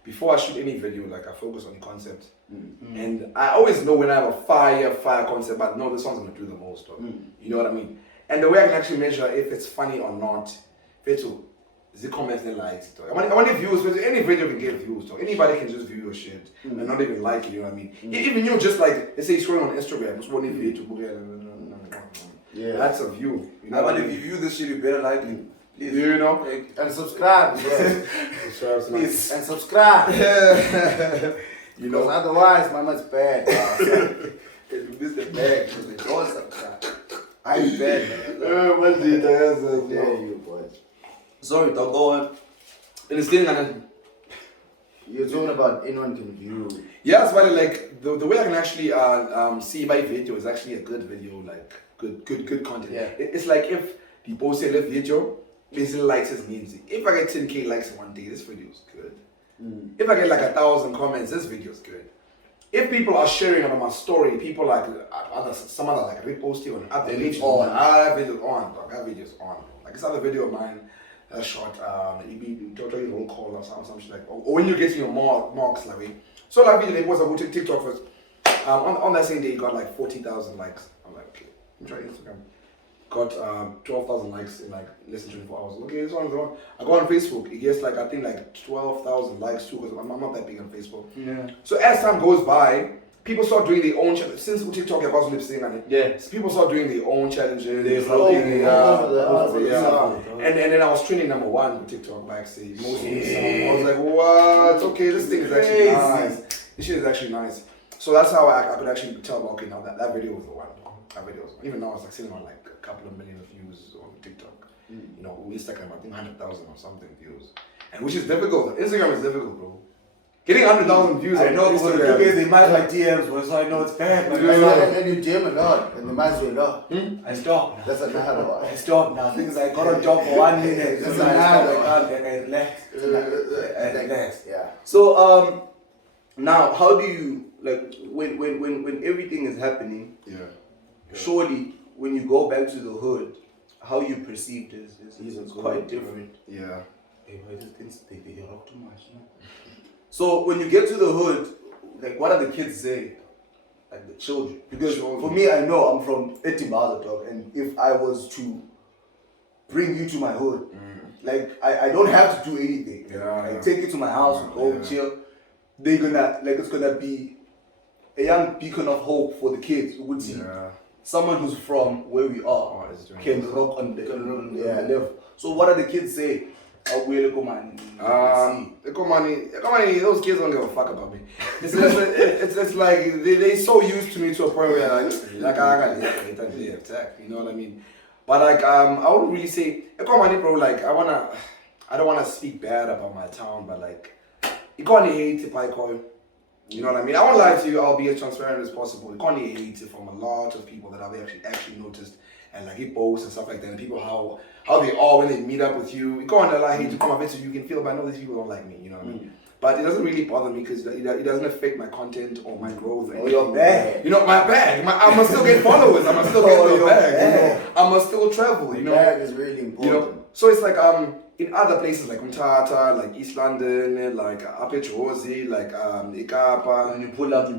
before I shoot any video, like I focus on the concept, and I always know when I have a fire concept, but no, this one's gonna do the most. You know what I mean? And the way I can actually measure if it's funny or not, is the comments and likes. I want views. Any video can get views. So anybody can just view your shit and not even like it. You know what I mean? Even you, just like let's say you're scrolling on Instagram, just one video to that's a view. You know, But if you view this shit, you better like it. Please. You know, And subscribe, bro. Please. And subscribe. you know. Because otherwise, mama's bad. This is bad because they don't subscribe. I'm bad, man. What did Yeah, you boy. Sorry, dog, go on. And it's still gonna. You're talking about anyone can view. Yeah, it's funny. Like the way I can actually see my video is actually a good video, like good content. Yeah. It's like if the post a video, basically likes his means. If I get 10K likes in one day, this video is good. If I get like 1,000 comments, this video is good. If people are sharing it on my story, people like some other like reposting on other pages, that video's on, dog. That video's on. Like this other video of mine. A short, maybe totally roll call or something like, or when you're getting your marks like way. So like video, it was about TikTok first. On that same day, it got like 40,000 likes. I'm like, okay, I'm trying Instagram. Got 12,000 likes in like less than 24 hours. Okay, this one's the one. I go on Facebook, it gets like I think like 12,000 likes too, because I'm not that big on Facebook. Yeah. So as time goes by, people start doing their own challenges. Since TikTok have also lip sync on it, Yeah. people start doing their own challenges. And then I was trending number 1 on TikTok backstage. I was like, what? Okay, this thing is actually nice. This shit is actually nice. So that's how I could actually tell, okay, now that video was the one. That video was, even now it's like sitting on like a couple of million views on TikTok. You know, Instagram, I think 100,000 or something views. And which is difficult. Instagram is difficult, bro. Getting 100,000 views I on know, because Instagram. they might my DMs, bro, so I know it's bad. Man. And you DM a lot, and the man's a lot. I stopped. That's another one. I stopped now. Things I got a job for 1 minute. That's I another can't relax. Yeah. So now how do you like when everything is happening? Yeah. Surely when you go back to the hood, how you perceived is quite different. Yeah. Hey, boy, this thing's they rock too much. No? So when you get to the hood, like what are the kids saying? Like the children. Because for me, I know I'm from Etibaza, dog, and if I was to bring you to my hood, like I don't have to do anything. I take you to my house, go chill. They're gonna it's gonna be a young beacon of hope for the kids who would see someone who's from where we are can rock on the level. So what are the kids saying? Ekomani, those kids don't give a fuck about me. It's like they so used to me to a point where like I got attack, you know what I mean? But like I wouldn't really say Ekomani, bro. Like I don't wanna speak bad about my town, but like you can't hate if I call. You know what I mean? I won't lie to you. I'll be as transparent as possible. You can't hate it from a lot of people that I've actually noticed, and like it posts and stuff like that. And people how they are when they meet up with you. You can't allow hate to come up into you. You can feel, but I know these people don't like me. You know what I mean? But it doesn't really bother me because it doesn't affect my content or my growth. Oh, your bag. You know, my bag. I must still get followers. I must still get the bag. You know, I must still travel. You know, Bag is really important. You know, so it's like in other places like Mthatha, like East London, like Xhotoonz, like Ikapa. When you pull up, I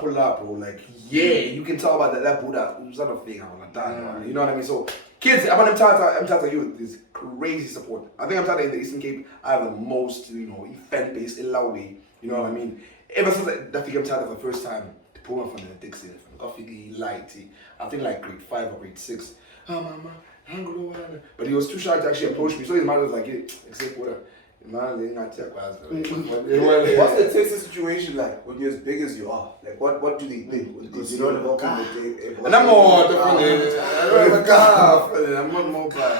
pull up, bro. Like, yeah, you can tell about that Buddha. It's not a thing. I'm gonna die. You know what I mean? So, kids, I'm Mthatha youth is crazy support. I think Mthatha in the Eastern Cape, I have the most, fan base in Lawi. You know what I mean? Ever since I think Mthatha for the first time, the program from the Dixon, from Coffee Light, I think like grade 5 or grade 6. But he was too shy to actually approach me. So his mother was like, except what what's the Texas situation like when you're as big as you are? Like what do they think? Because you don't have a car. And I'm more different. I don't have a car. I'm not mobile.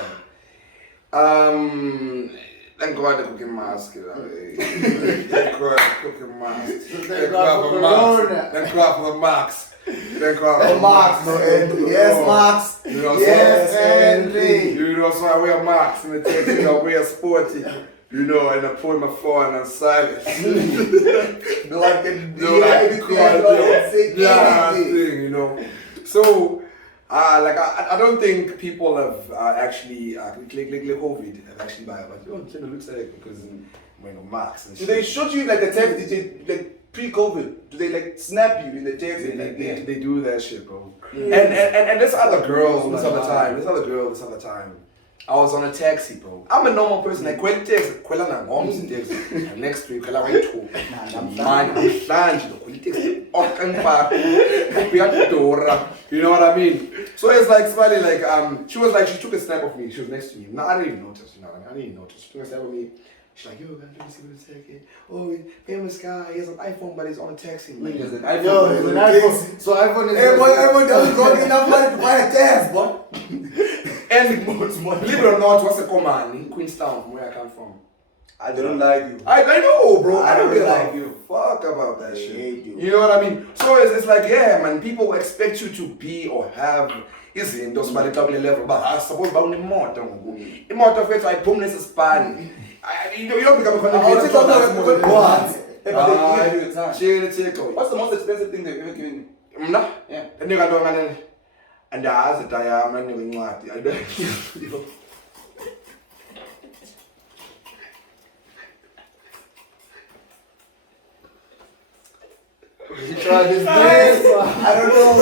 Thank God they're cooking mask. Thank God they're cooking mask. Thank God for Corona. Thank God for the marks. Thank God for And Marks, no Henry. Yes, Marks. You know, Yes, so, Henry. you know, so I wear marks in the text, you know, I wear sporty. You know, and I put my phone on silent. No one can No, I can't say thing, you know. So, like, I don't think people have actually, COVID have actually bought it. Oh, it looks like because when marks and Do shit. they shoot you like the text? Like pre-COVID? Do they like snap you in the text? They do that shit, bro. And this other girl, this other time, I was on a taxi, bro. I'm a normal person. I quit taxi, quella na ngoms in taxi. Next week, quella way too. Man, you know what I mean? So it's like smiling, like she took a snap of me. She was next to me. No, I didn't even notice. I didn't even notice. She took a snap of me. She's like, yo, Bantu, Siviwe Lutseke. Oh, famous guy. He has an iPhone, but he's on a taxi. He has an Yo, iPhone. it's an iPhone. So iPhone is. Hey, boy, iPhone doesn't got enough money to buy a tax, boy. And believe it or not, what's the command in Queenstown, from where I come from? I don't like you. I know, bro. I don't I give like a fuck about that shit. hate you. You know what I mean? So it's like, yeah, man, people expect you to be or have izinto sibalekile level, but I suppose about imoto ngoku. Imoto fethu ayiphumi nesipani. You don't become a connected. What's the most expensive thing they've ever given you? Mna? Yeah. Enika nto ngane. Andazi dayama enika incwadi. You tried this I don't know.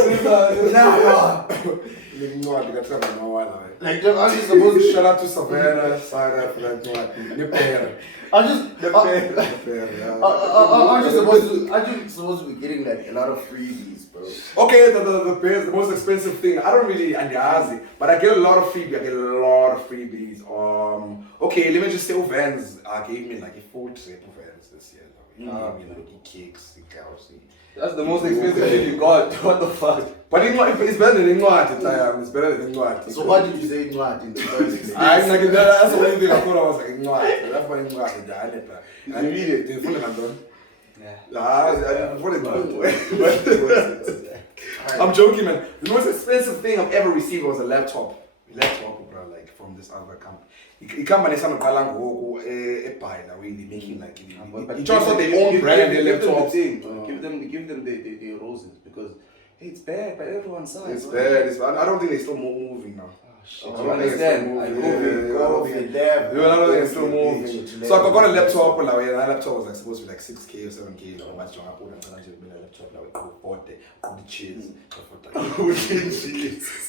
Like, I'm just supposed to. Shout out to Savannah, Sarah, for that one. Your parent. I'm just. The parent. I'm just supposed to be getting like a lot of freebies, bro. Okay, the parents, the most expensive thing. I don't really andiazi, but I get a lot of freebies. freebies. Okay, let me just say Vans gave me like a full trip of Vans this year. He gave me like cakes, cows. That's the most expensive thing you got. What the fuck? But it's better than Ingwati, it's better than Ingwati. So why did you say Ingwati in the first place? That's the only thing I thought. I was like, Ingwati. That's why Ingwati died. I read it. It's full of them. I'm joking, man. The most expensive thing I've ever received was a laptop. Bro, like from this other company. It company some Kalango really making like it just their own brand, their laptops. Give them the roses because hey, it's bad by everyone's side. It's bad. I don't think they're still moving now. I understand. I don't think they're still moving. So I got a laptop, and that laptop was like supposed to be like 6K or 7K. Like much I put on a laptop, like bought the cheese.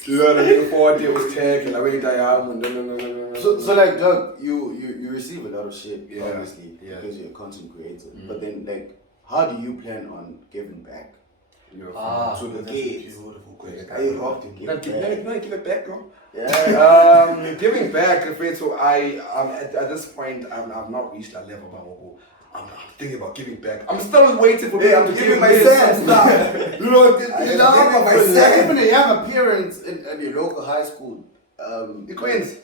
You know what I mean? 40 was tech, and I went no. So like, Doug, you receive a lot of shit, obviously, because you're a content creator. But then, like, how do you plan on giving back? So the kids. Can I give it back, bro? Yeah. Giving back, so at this point, I've not reached that level, but I'm thinking about giving back. I'm still waiting for people to give myself stuff. You know, even a young appearance at your local high school. The Queens.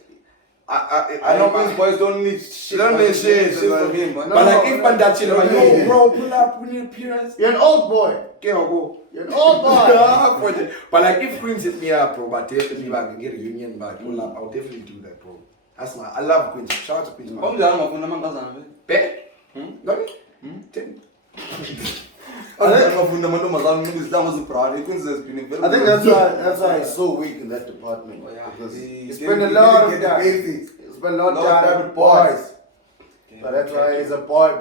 I know Queens boys don't need shit. Don't need shit from him, but like if Bantu, yo, bro, pull up, we need appearance. You're an old boy. Go. You're an old boy. But like if Queens hit me up, bro, but definitely I can get a union back. I'll definitely do that, bro. I love Queens. Shout out to Queens. Bet? I think that's why it's so weak in that department. Because he spent a lot of time. He spent a lot of time with boys. But that's why he's a boy.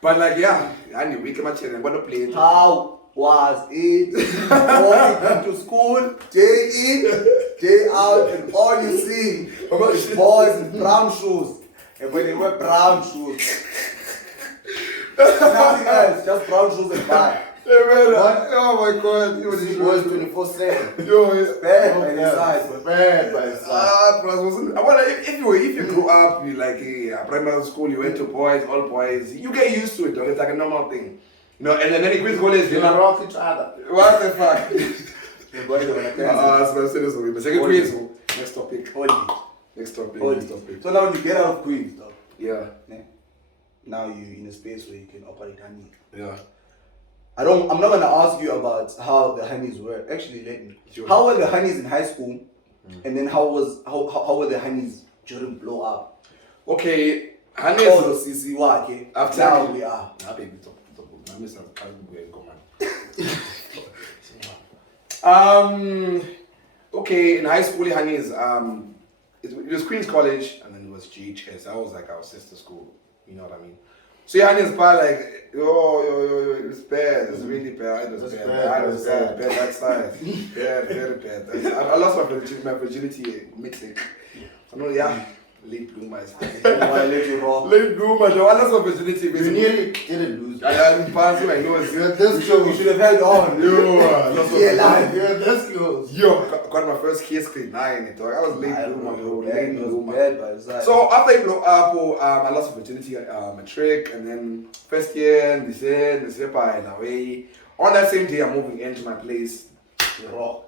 But like and we come children, what a play. How was it going to school, day in, day out, and all you see boys in brown shoes. And when they wear brown shoes, nothing else, just brown shoes and bag. Oh my God, You see boys 24/7. yo, it's Bad by his size. Bad by his side. If you grew up like primary school, you went to boys, all boys, you get used to it, dog. It's like a normal thing. You know, and then many Queens college, They rock each other. what the fuck? The boys are like But second Queens, topic. Only. Next topic. Only. Next topic. So now when you get out of Queens, though, Yeah. now you're in a space where you can operate honey. Yeah. I'm not gonna ask you about how the honeys were. Actually, let me. Sure. How were the honeys in high school? And then how were the honeys during blow up? Okay. Honey. Oh, CC, okay. After Now we are. Nah, baby, stop. I miss that. Okay, in high school, honeys, it was Queen's College, and then it was GHS. That was like our sister school. You know what I mean? So yeah, honeys, but like, yo, it was bad. It was really bad. It was bad. It was bad. Bad that size. Bad, very bad. I lost my virginity mixing. I know, yeah. Late bloomers. Why let you rock? Late bloomer. No, I lost my virginity. You nearly didn't lose. I'm passing my nose. You're this close. You should have held on. You're this close. Got my first kiss grade 9. Dog. I was late bloomer. Late bloomer. Bad by the side. So after I blew up, I lost virginity matric, and then first year, this year, in a way. On that same day, I'm moving into my place. I rock.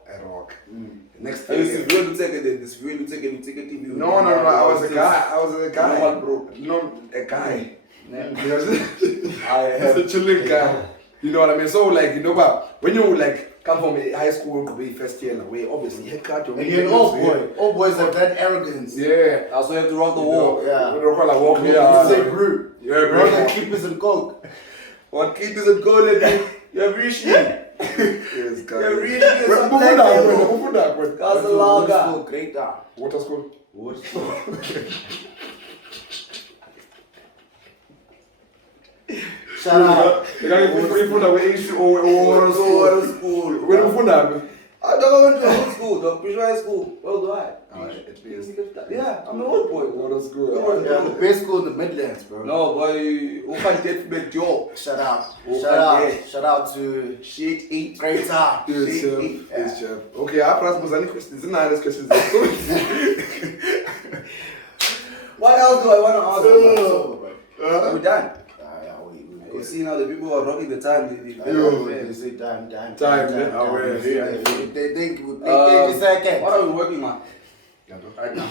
Next Are you day. Siviwe Lutseke then? Siviwe Lutseke TV? No. I was a guy. Normal bro. No, a guy. I He's a chilling guy. You know what I mean? So like, you know, but when you like come from a high school, could be first year in a way, obviously haircut. And you're an old boy. Old boys have that arrogance. Yeah. Also, you have to rock the wall. Yeah. We don't call it walk. You say brew. Yeah, Bro, bro. keepers and coke. What keep is a goal, you have reached me. Yes, guys. You're reading it. Move that. Casalaga. Great down. Water school. Shout out. You got to where issue or Water school. Where you found I don't went to old school, the British high school. Well, do I? Yeah, I'm an old boy. Water school. Yeah, the best school in the Midlands, bro. No, boy, who can't get big job? Shout out. Oh, Shout out to Shit, eat. Great time. Yes, chef. Yes, chef. Okay, I asked any questions. It's not questions. What else do I want to ask? We're done. We You see now the people who are rocking the time. They say time. They think 30 seconds. What are we working on? Right now.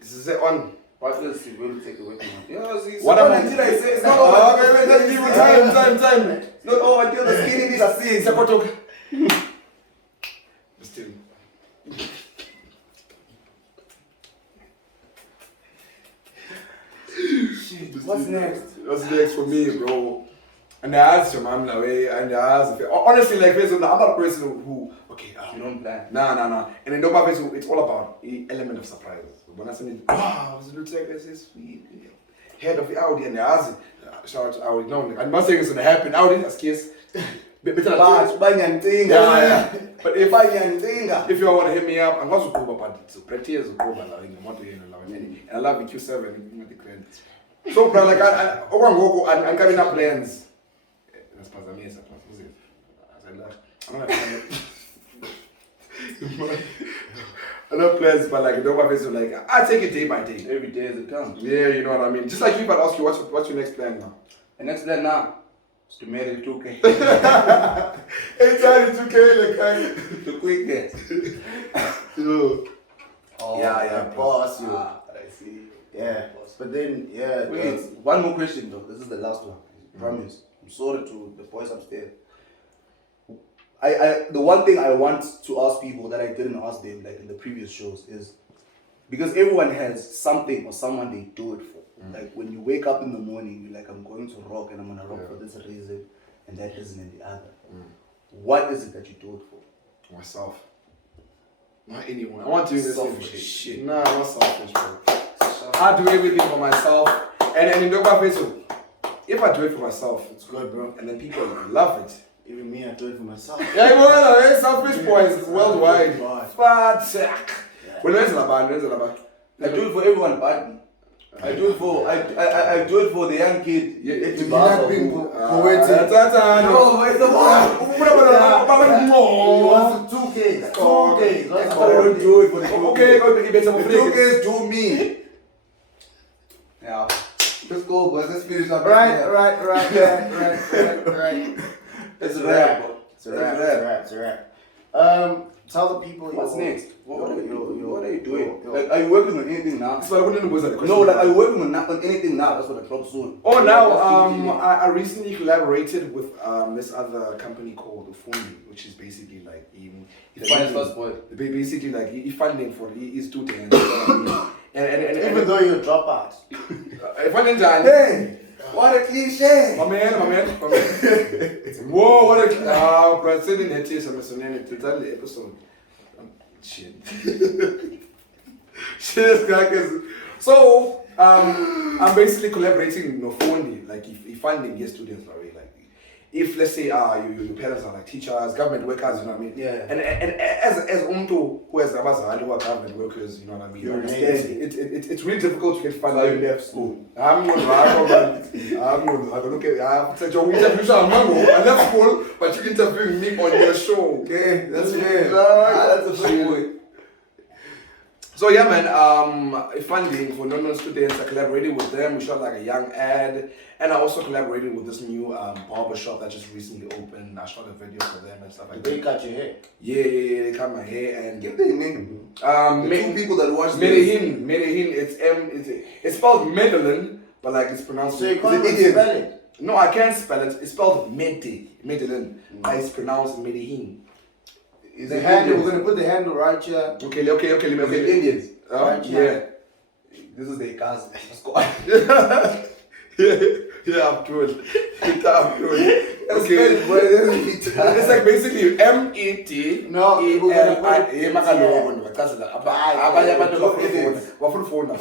Is it on? What else is going to take away from us? You know, see, What so am I- until I say it's not over. Time. It's not over until the skinny needs a It's scene. a kotok. Still. What's next? What's next for me, bro? And I asked your mom that way, and I asked, honestly, like, I'm not a person who, okay, You don't plan. Nah. And then the other person, it's all about the element of surprise. When I say, wow, this looks like this is sweet. Head of the Audi, and I asked, shout out to Audi, no, I'm not saying it's gonna happen. Audi, that's case. But Yeah. But if you want to hit me up, I'm going to go but it's pretty as a go, but and I love the Q7 with the credits. So, bro, like I'm coming up plans. That's pas a mesa, I love plans, but like no one like I take it day by day. Every day as it comes. Yeah, you know what I mean. Just like you, but ask you what's your next plan now? The next plan now is to marry 2K. It's 2K, like The quickest. Oh, Yeah, boss, you. I see. Yeah, but then, yeah. Wait, one more question though. This is the last one. I promise. I'm sorry to the boys upstairs. The one thing I want to ask people that I didn't ask them like in the previous shows is because everyone has something or someone they do it for. Like when you wake up in the morning, you're like, I'm going to rock and I'm gonna rock for this reason and that reason and the other. What is it that you do it for? Myself. Not anyone. I want to do this Selfish shit. Nah, I'm not selfish, bro. I do everything for myself. And in the if I do it for myself, It's good, bro. and then people love it. Even me, I do it for myself. Yeah, well, selfish boys worldwide. But when is it about? I do it for everyone but me. I do it for I do it for the young kid. Yeah, It's You Baba have who- people No, waiting. No, it's the one. You want some 2Ks. 2Ks. I Let's don't go. do it for the Okay, go to get some The free. 2Ks do me. Yeah. Let's go, boys. Let's finish up. Right. It's a wrap, bro. It's a wrap. Tell the people What's next? What are you are you working on anything now? So I wouldn't know the question. No, like, are you working on anything now? That's what I dropped soon. Oh, now I recently collaborated with this other company called Ufundi, which is basically like basically like funding for students. and Even though you're a dropout. Hey, what a cliche! My man. Whoa, what a bro, sending that to someone to tell the episode. Shit. Shit, guys. So I'm basically collaborating with Ufundi, like if funding your students already, like if let's say your parents are like teachers, government workers, you know what I mean? Yeah. And as Umtu who has abazali who are government workers, you know what I mean? It's really difficult to get funding. So you left school. I'm not look at I left school, but you're interviewing me on your show. Okay, that's fair. That's a fair point. So yeah, man, funding for London students, I collaborated with them. We shot like a young ad, and I also collaborated with this new barber shop that just recently opened. I shot a video for them and stuff like that. They cut your hair? Yeah, they cut my hair and Give the name. Two people that watch Medellin, it's spelled Medellin, but like it's pronounced. So you can't spell it? No, I can't spell it. It's spelled Medellin. It's pronounced Medellin. Is the handle? We're gonna put the handle right here. Okay. Indians. Right here. This is their cousin. Let's go. Yeah, I'm doing. Okay. It's like basically MET. No,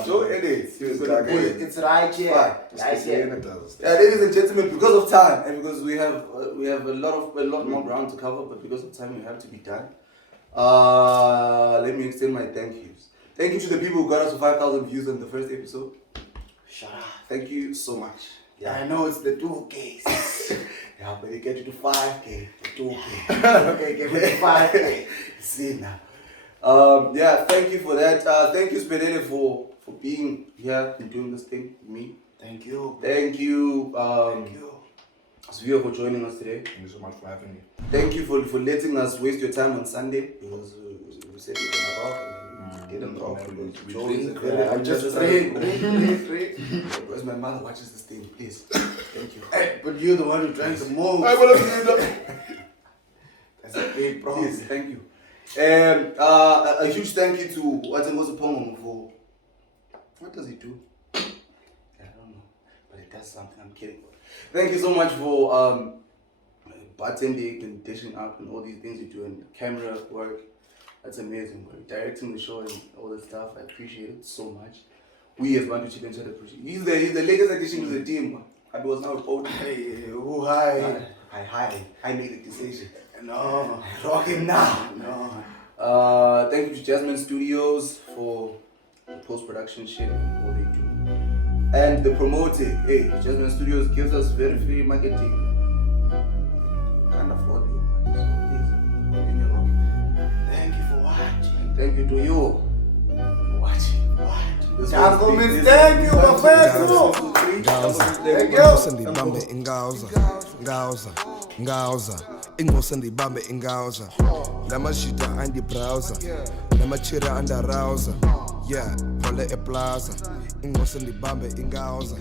So edits. it's right here. Right here. Yeah, ladies and gentlemen, because of time and because we have a lot more ground to cover, but because of time we have to be done. Let me extend my thank yous. Thank you to the people who got us to 5,000 views on the first episode. Shut up. Thank you so much. Yeah, I know it's the 2Ks. Yeah, but they get you to 5K. 2K. Okay, get me to 5K. See now. Yeah, thank you for that. Thank you, Sphe, for being here and doing this thing with me. Thank you. Thank you. Siviwe for joining us today. Thank you so much for having me. Thank you for letting us waste your time on Sunday because we said we were gonna rock and we didn't rock. I'm just saying. Where's my mother watches this thing, please? Thank you. Hey, but you're the one who drank the most. That's a big problem. Please, thank you. And a huge thank you to Xhotoonz for what does he do? I don't know, but it does something. I'm kidding. Thank you so much for bartending and dishing up and all these things you do and camera work. That's amazing. Directing the show and all that stuff. I appreciate it so much. We as Bantu Chicken Chat appreciate it. He's the latest addition to the team. I was now reporting. Hey, hi. I made the decision. No. Rock him now. No. Thank you to Jazzman Studios for the post-production shit and all they do. And the promoting. Hey, Jazzman Studios gives us very free marketing. Can't afford you, so please continue rocking. Thank you for watching. Thank you to you for watching. Jazzman, thank you, Professor. Thank you. Ndibambe ingawuza inxusa ndibambe ingawuza lamashita andibrowser lamachira andarawuza yeah phole eplaza inxusa ndibambe ingawuza